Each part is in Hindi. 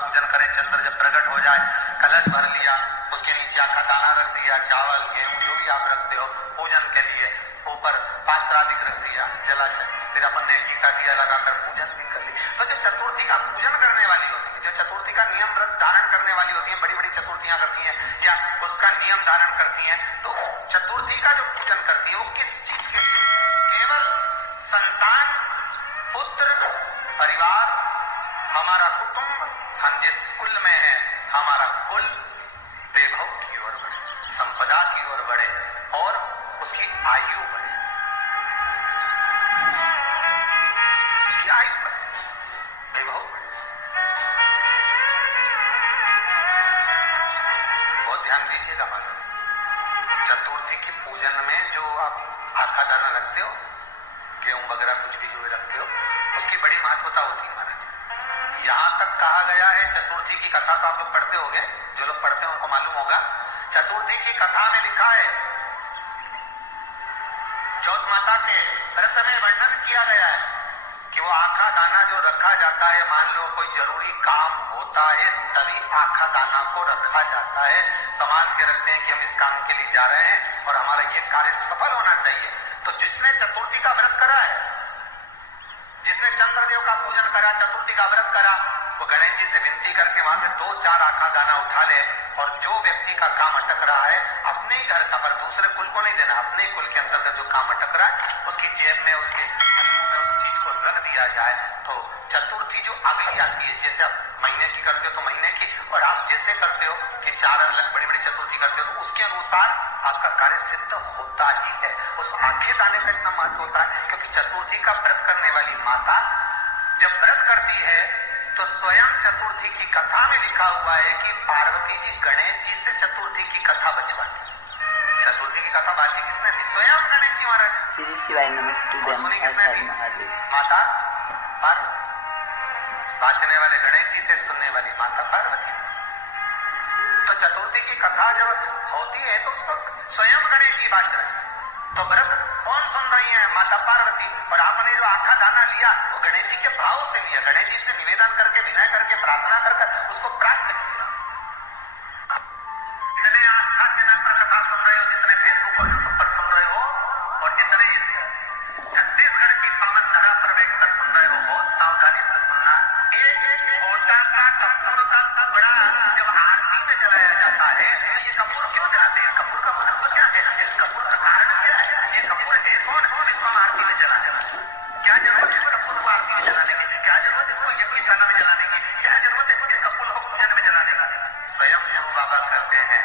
पूजन करें, चंद्र जब प्रकट हो जाए कलश भर लिया, उसके नीचे आखा दाना रख दिया, चावल गेहूं जो भी आप रखते हो पूजन के लिए, ऊपर पात्र आदि रख दिया जलाशय, फिर अपन ने टीका दिया लगाकर पूजन भी कर ली। तो जो चतुर्थी का पूजन करने वाली होती है, जो चतुर्थी का नियम व्रत धारण करने वाली होती है, बड़ी बड़ी चतुर्थियां करती हैं या उसका नियम धारण करती हैं, तो चतुर्थी का जो पूजन करती है वो किस चीज के लिए? केवल संतान, पुत्र, परिवार, हमारा कुटुंब, हम जिस कुल में है हमारा कुल वैभव की ओर बढ़े, संपदा की ओर बढ़े और उसकी आयु बढ़े, उसकी आयु बढ़े, वैभव बढ़े। बहुत ध्यान दीजिएगा महाराज, चतुर्थी के पूजन में जो आप आखा दाना रखते हो, गेहूं वगैरह कुछ भी जो रखते हो, उसकी बड़ी महत्वता होती है महाराज। यहां तक कहा गया है, चतुर्थी की कथा तो आप लोग पढ़ते होंगे, जो लोग पढ़ते हैं उनको मालूम होगा, चतुर्थी की कथा में लिखा है, चौथ माता के व्रत में वर्णन किया गया है कि वो आखा दाना जो रखा जाता है, मान लो कोई जरूरी काम होता है तभी आखा दाना को रखा जाता है, संभाल के रखते हैं कि हम इस काम के लिए जा रहे हैं और हमारा ये कार्य सफल होना चाहिए। तो जिसने चतुर्थी का व्रत करा है, जिसने चंद्रदेव का पूजन करा, चतुर्थी का व्रत करा, वो गणेश जी से विनती करके वहां से 2-4 आखा दाना उठा ले, और जो व्यक्ति का काम अटक रहा है अपने ही घर का, पर दूसरे कुल को नहीं देना, अपने ही कुल के अंतर्गत जो काम अटक रहा है उसकी जेब में, उसके में उस चीज को रख दिया जाए। तो चतुर्थी जो अगली आती है, जैसे आप महीने की करते हो तो महीने की, और आप जैसे करते हो कि 4 अलग बड़ी बड़ी चतुर्थी करते हो तो उसके अनुसार आपका कार्य सिद्ध होता ही है। उस आखे दाने का इतना महत्व होता है क्योंकि चतुर्थी का व्रत करने वाली माता जब व्रत करती है तो स्वयं चतुर्थी की कथा में लिखा हुआ है कि पार्वती जी गणेश जी से चतुर्थी की कथा बचवाती। चतुर्थी की कथा बाजी किसने थी? स्वयं गणेश जी महाराज। श्री शिवाय नमः। सुनी किसने थी? माता पार्वती। बाचने वाले गणेश जी थे, सुनने वाली माता पार्वती थी। तो चतुर्थी की कथा जब होती है तो उसको स्वयं गणेश जी बाच रहे हैं, तो व्रत कौन सुन रही है? माता पार्वती। और आपने जो आखा दाना लिया वो गणेश जी के भाव से लिया, गणेश जी से निवेदन करके, विनय करके, प्रार्थना कर उसको प्राप्त किया। जितने आस्था चैनल पर कथा सुन रहे हो, जितने फेसबुक और यूट्यूब पर सुन रहे हो, और जितने इस छत्तीसगढ़ की पावन धरा पर बैठकर सुन रहे हो, बहुत सावधानी से सुनना। एक छोटा सा कपूर का टुकड़ा जब आरती में जलाया जाता है तो ये कपूर क्यों जलाते हैं? इस कपूर का महत्व क्या है? इस कपूर का कारण क्या है? ये कपूर है कौन जिसको हम आरती में जलाते हैं? क्या जरूरत है इस कपूर को आरती में जलाने की? क्या जरूरत है इसको यज्ञशाला में जलाने की? क्या जरूरत है इस कपूर को पूजन में जलाने की? स्वयं गुरु बाबा कहते हैं,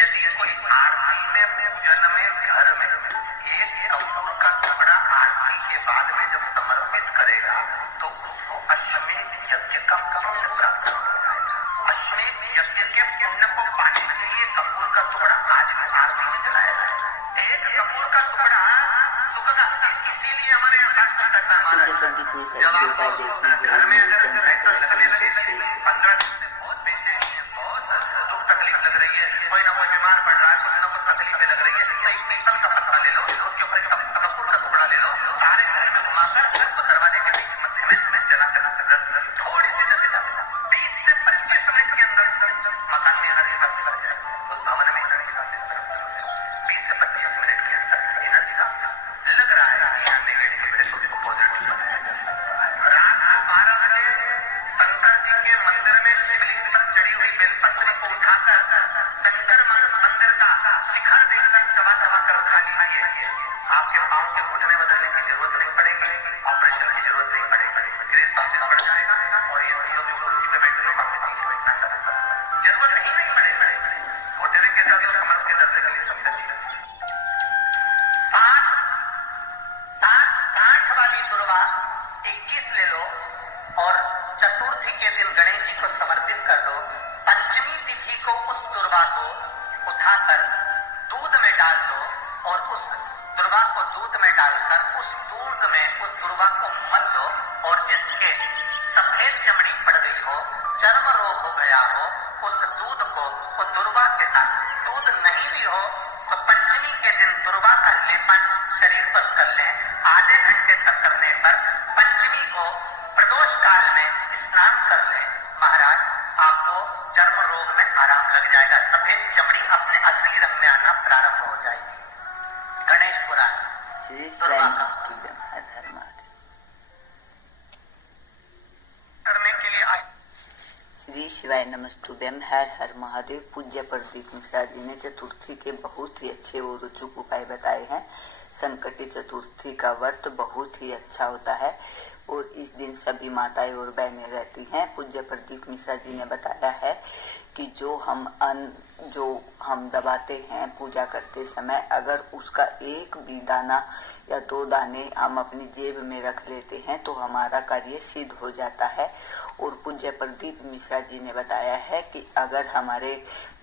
यदि कोई आरती में, पूजन में, घर में एक कपूर का टुकड़ा आरती के बाद में जब समर्पित करेगा तो उसको अश्वमेध यज्ञ का पुण्य प्राप्त हो जाएगा। अश्वमेध यज्ञ के पुण्य को पाने के लिए कपूर का टुकड़ा आज भी आरती में जलाया जाए। एक कपूर का टुकड़ा सुख का, इसीलिए हमारे यहाँ शास्त्र कहता है महाराज, जब आपको घर में अगर ऐसा लगने लगे 15 दिन से बहुत बेचैनी है, बहुत दुख तकलीफ लग रही है, कोई ना कोई बीमार पड़ रहा है, कुछ ना कुछ तकलीफें लग रही है, तो एक पीपल का पत्ता ले लो, उसके ऊपर एक कपूर का टुकड़ा ले लो, सारे घर में घुमाकर इसको दरवाजे के बीच मध्य में जला कर थोड़ी सी जला देना। 20 से 25 मिनट के अंदर मकान में एनर्जी का फिर जाए, उस भवन में एनर्जी का फिर 20 से 25 मिनट के अंदर एनर्जी का लग रहा है कि यहाँ नेगेटिव है तो उसको पॉजिटिव बनाया जा सकता है। रात को 12 बजे शंकर जी के मंदिर में शिवलिंग पर चढ़ी हुई बेलपत्री को उठाकर शंकर मंदिर का शिखर देखकर चबा कर खा लीजिए। आपके पांव के घुटने बदलने की जरूरत नहीं पड़ेगी, ऑपरेशन की जरूरत नहीं पड़ेगी, ग्रेस वापस बढ़ जाएगा और ये लोग जो कुर्सी पे बैठे हो वापस नीचे बैठना चाहते हैं, जरूरत नहीं पड़ेगी। घुटने के दर्द और कमर के दर्द के लिए सबसे अच्छी है 7 गांठ वाली दुर्वा 21 ले लो और चतुर्थी के दिन गणेश जी को समर्पित कर दो। पंचमी तिथि को उस दुर्वा को उठाकर दूध में डाल दो और उस दुर्वा को दूध में डालकर उस दूध में उस दुर्वा को मल लो, और जिसके सफेद चमड़ी पड़ गई हो, चर्म रोग हो गया हो, उस दूध को उस दुर्वा के साथ, दूध नहीं भी हो तो पंचमी के दिन दुर्वा का लेपन शरीर पर कर लें। आधे घंटे तक करने पर पंचमी को प्रदोष काल में स्नान कर लें। महाराज आपको चर्म रोग में आराम लग जाएगा, सफेद चमड़ी अपने असली रंग में आना प्रारंभ हो जाएगी। गणेश पुराण। श्री शिवाय नमस्तुभ्यम हर हर महादेव। करने के लिए श्री शिवाय नमस्तुभ्यम हर हर महादेव। पूज्य प्रदीप मिश्रा जी ने चतुर्थी के बहुत ही अच्छे और रोचक उपाय बताए हैं। संकटी चतुर्थी का व्रत बहुत ही अच्छा होता है और इस दिन सभी माताएं और बहनें रहती हैं। पूज्य प्रदीप मिश्रा जी ने बताया है कि जो हम दबाते हैं पूजा करते समय, अगर उसका एक भी दाना या 2 दाने हम अपनी जेब में रख लेते हैं तो हमारा कार्य सिद्ध हो जाता है। और पूज्य प्रदीप मिश्रा जी ने बताया है कि अगर हमारे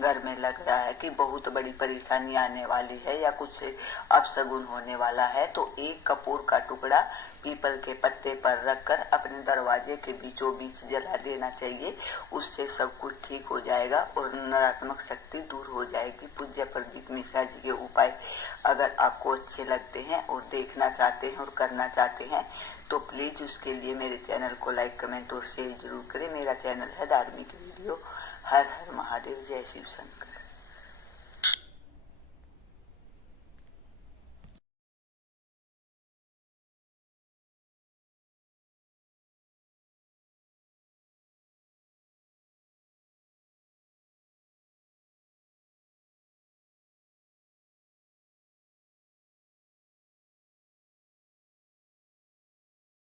घर में लग रहा है कि बहुत बड़ी परेशानी आने वाली है या कुछ अपशगुन होने वाला है, तो एक कपूर का टुकड़ा पीपल के पत्ते पर रखकर अपने दरवाजे के बीचों बीच जला देना चाहिए। उससे सब कुछ ठीक हो जाएगा और नकारात्मक शक्ति दूर हो जाएगी। पूज्य प्रदीप मिश्रा जी के उपाय अगर आपको अच्छे लगते हैं और देखना चाहते हैं और करना चाहते हैं तो प्लीज उसके लिए मेरे चैनल को लाइक, कमेंट और शेयर जरूर करें। मेरा चैनल है धार्मिक वीडियो। हर हर महादेव। जय शिव शंकर।